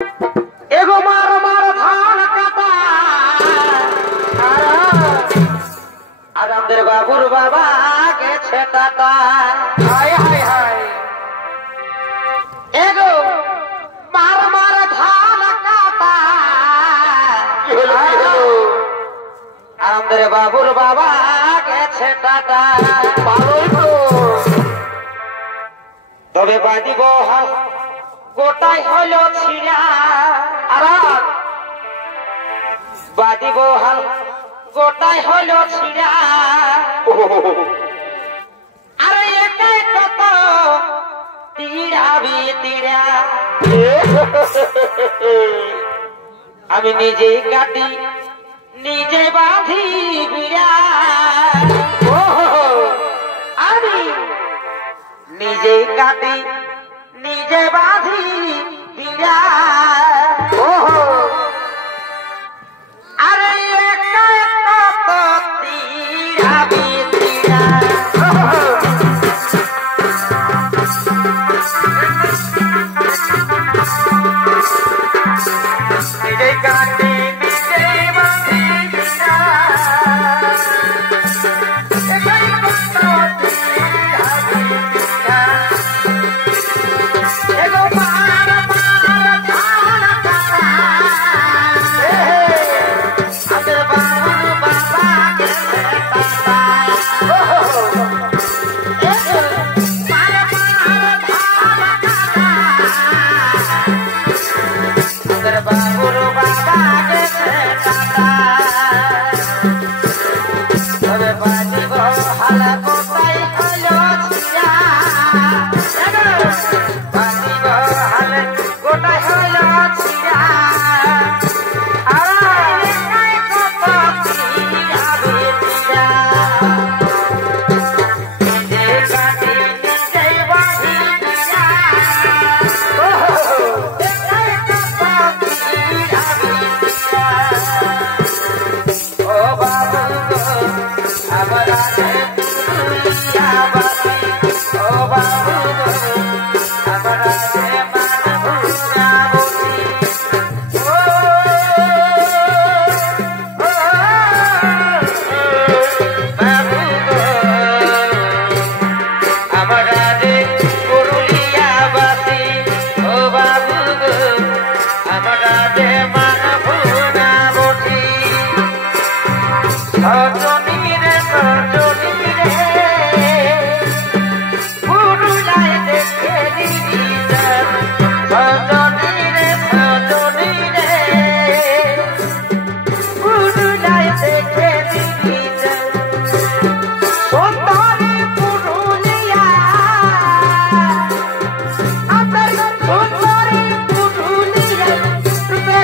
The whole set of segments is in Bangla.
एगो मार मार धान काटा आरामदेव बाबूर बाबा के छेटाटा हाय हाय हाय एगो मार मार धान काटा आरामदेव बाबूर बाबा के छेटाटा তবে বাদিব হাল গোটাই হইল ছিড়া আর বাদিব হাল গোটাই হইল ছিড়া আরে একাই কত তীড়াবি তীড়া আমি নিজেই কাটি নিজে বাঁধি বিড়া আমি নিজেই কাটি নিজে বাঁধি বিড়া আরে একাই কত তীড়াবি তীড়া নিজেই কাটি নিজেই বাঁধি বিড়া একাই কত তীড়াবি তীড়া এগো মার মার ধান কাটা আমাদের বাবুর বাবা কে ছেটাটা এগো মার মার ধান কাটা আমাদের বাবুর বাবা কে ছেটাটা তবে বাজিব হাল কোথায় হলো ছিড়া বাজিব হাল গোটাই হলো ছিড়া আর একাই কত তীড়াবি তীড়া নিজে কাটি নিজেই বাঁধি বিড়া একাই কত তীড়াবি তীড়া ও বাবু গো আমরা পুরুলিয়া বাসী ও বাবু গো আমরা মানভূরা বসি ও বাবু গো আমরা পুরুলিয়া বাসী ও বাবু গো আমরা মানভূরা বসি সজনী রে পুরুলাই দেখে দিবি সজনী রে পুরুলাই দেখে দিবি সুন্দরী পুরুলিয়া আমার সুন্দরী পুরুলিয়া রূপে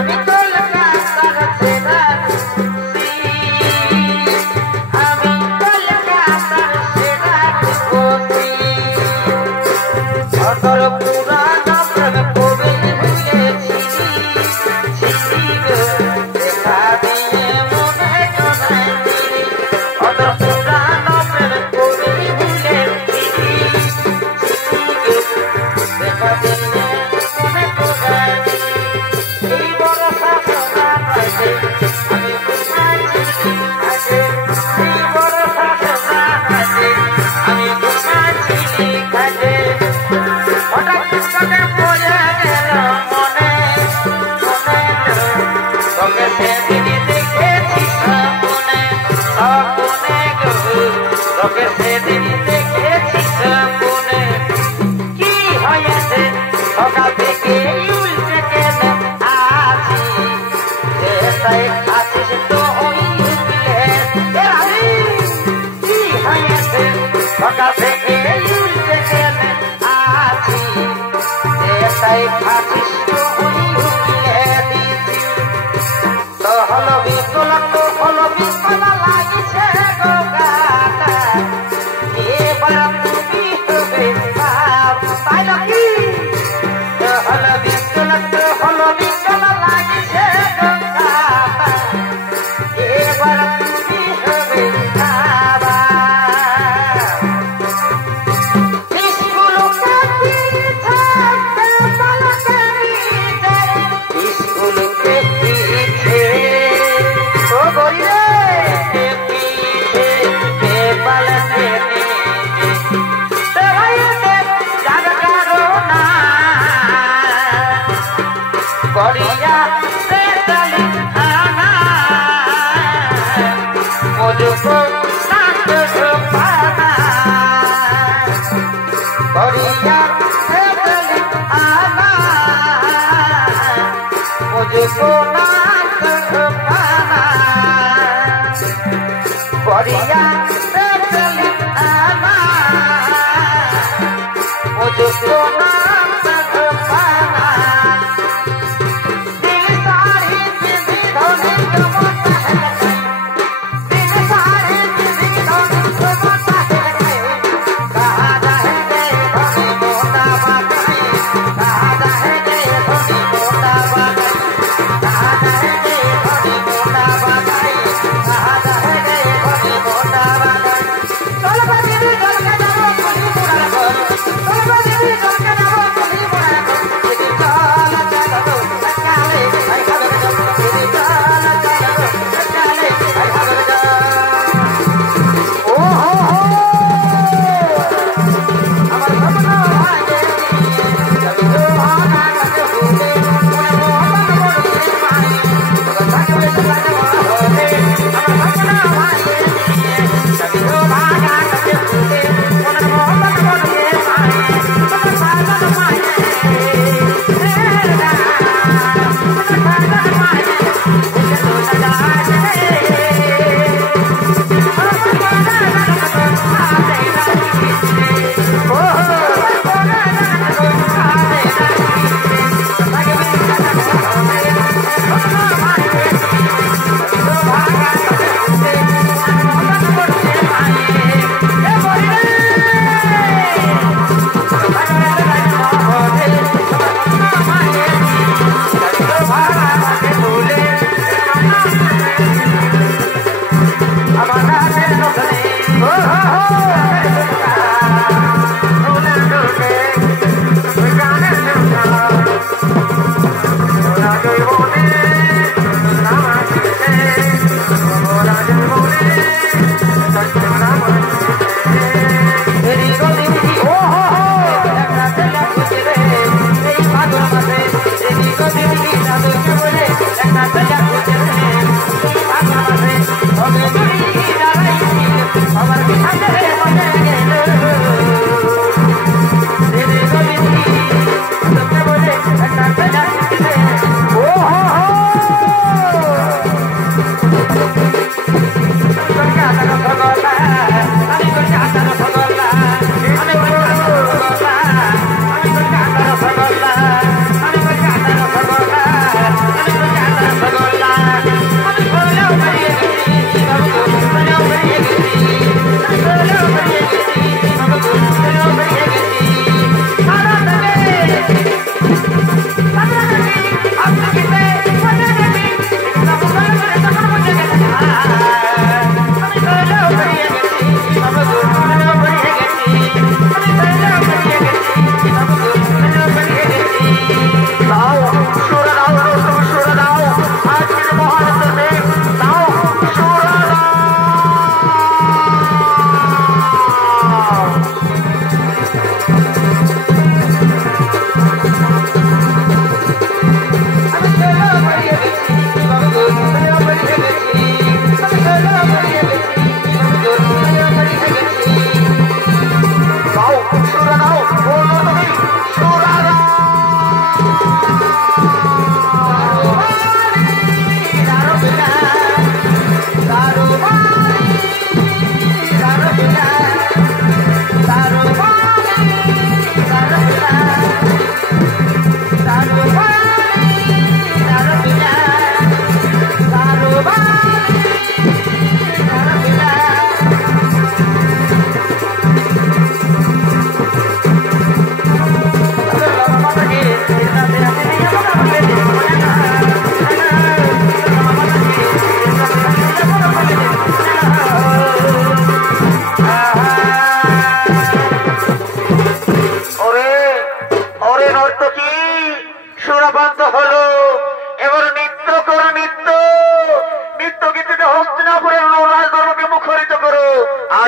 আমি কলকাতার সেরা আমি কলকাতার সেরা কোটি অতর পুরানো প্রেম কবে ভুলেছি দেখা দিয়ে মনে জনাইছি অতর পুরানো প্রেম কবে ভুলেছি দেখা দিয়ে মনে জনাইছি এই বরসা সোনা পাইছে আমি ঘুমাইছি কাছে এই বরসা সোনা পাইছে আমি ঘুমাইছি কাছে হঠাৎ করে পড়ে গেল মনে মনে তোকে সেদিন দেখেছি সামনে সামনে গো তোকে সেদিন দেখেছি সামনে কি হয়েছে সকাল থেকে উল্টে গেল আসি তাই আসিস তো ওই কি হয়েছে সকাল থেকে উল্টে গেল আসি তাই আসিস তো ওই তো হলো বিকলা লাগিছে গো গাটা এবার তুমি হবে তাই নাকি হলো বিকলা লাগিছে গো গাটা এবার তুমি হবে Korea se dali ana mujhko naak pana Korea se dali ana mujhko naak pana Korea se dali ana mujhko naak pana Thank you.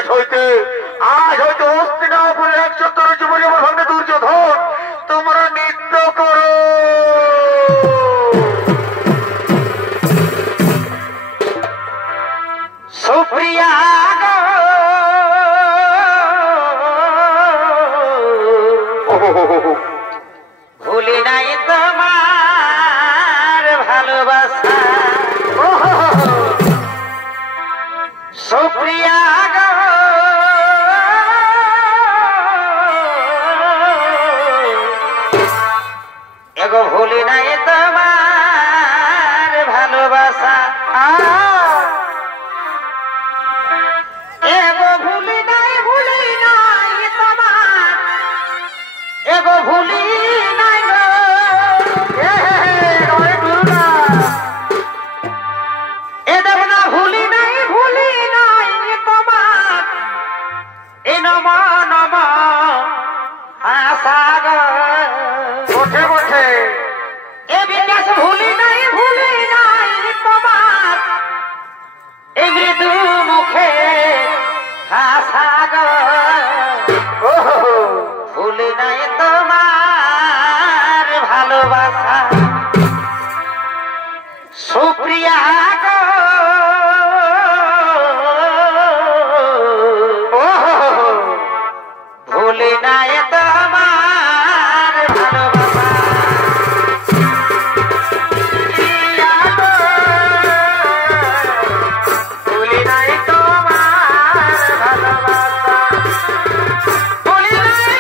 আজ হইতে হস্তিনাপুরের 117 যুবলী আমার ভাগ্নে দুর্যোধন তোমরা নৃত্য করো। সুপ্রিয়া ভুলি নাই তোমার ভালোবাসা। সুপ্রিয়া এগো ভুলি নাই তোমার ভালোবাসা। এগো ভুলি নাই তোমার এগো ভুলি নাই গো এ দেব না ভুলি নাই তোমার এ নম নম আশা গো ওঠে ওঠে এ বিকাশ ভুলি নাই তোমার এই মৃদু মুখে ভাষা গো ভুলি নাই তোমার ভালোবাসা। সুপ্রিয়া গো ভুলি নাই তোমার ভালোবাসা। ভুলি নাই তোমার ভালোবাসা। ভুলি নাই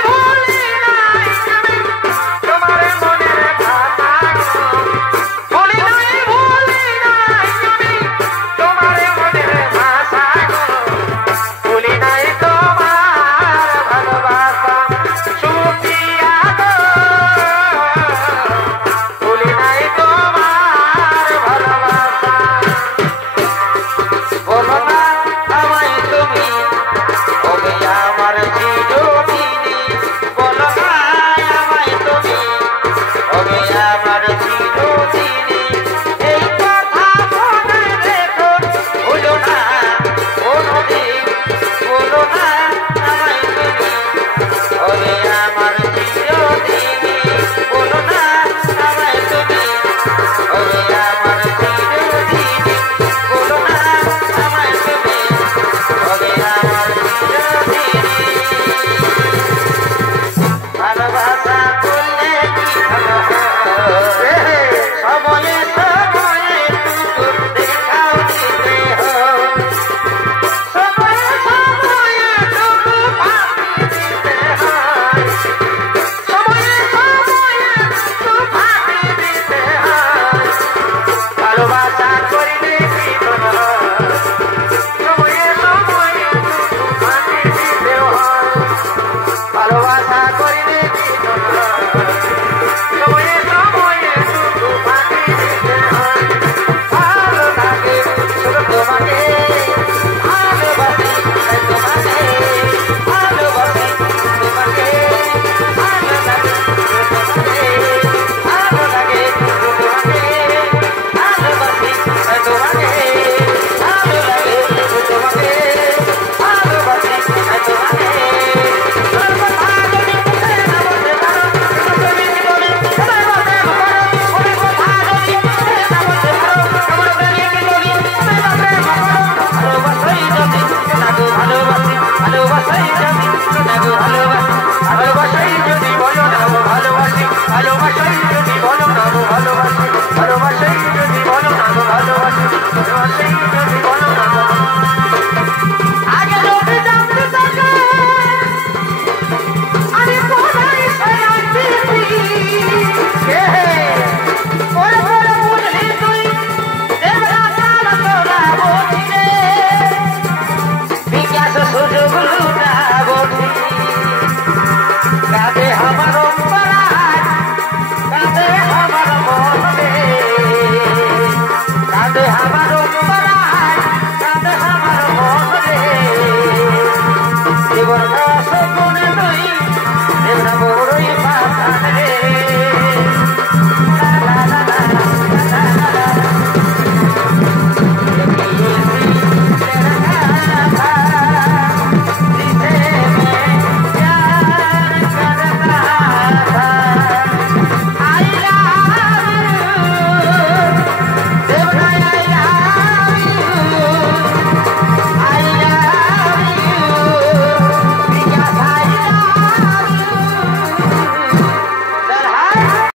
তোমার মনের ভাষা। ভুলি নাই তোমার মনের ভাষা। ভুলি নাই তোমার ভালোবাসা। সুপ্রিয়া গো ভুলি নাই তোমার ভালোবাসা। বলো না আমায় তুমি ওবে আমার চিরদিনী। বলো না আমায় তুমি ওবে আমার চিরদিনী। এই কথা মনে রেখো ভুলো না কোনদিন। বলো না আমায় তুমি ওবে আমার চিরদিনী। বলো না আমায় তুমি ওবে আমার চিরদিনী। বলো না আমায় তুমি ওবে আমার চিরদিনী। ভালোবাসা করলে কি ভালো হয়? সময়ে সময়ে টুকু দেখাও দিতে হয়। সময়ে সময়ে টুকু ফাঁকি দিতে হয়। সময়ে সময়ে টুকু ফাঁকি দিতে হয়। ভালোবাসা করিলে কি ভালো হয়? সময়ে সময়ে টুকু ফাঁকি দিতে হয়। ভালোবাসা করিলে কি ভালো হয়? সময়ে সময়ে টুকু ফাঁকি দিতে হয়। ভালো লাগে শুধু তোমাকে ভালোবাসি তোমাকে ভালোবাসি তোমাকে ভালো লাগে তোমাকে ভালো লাগে তোমাকে ভালোবাসি তোমাকে ভালো লাগে তোমাকে ভালোবাসি তোমাকে। আমার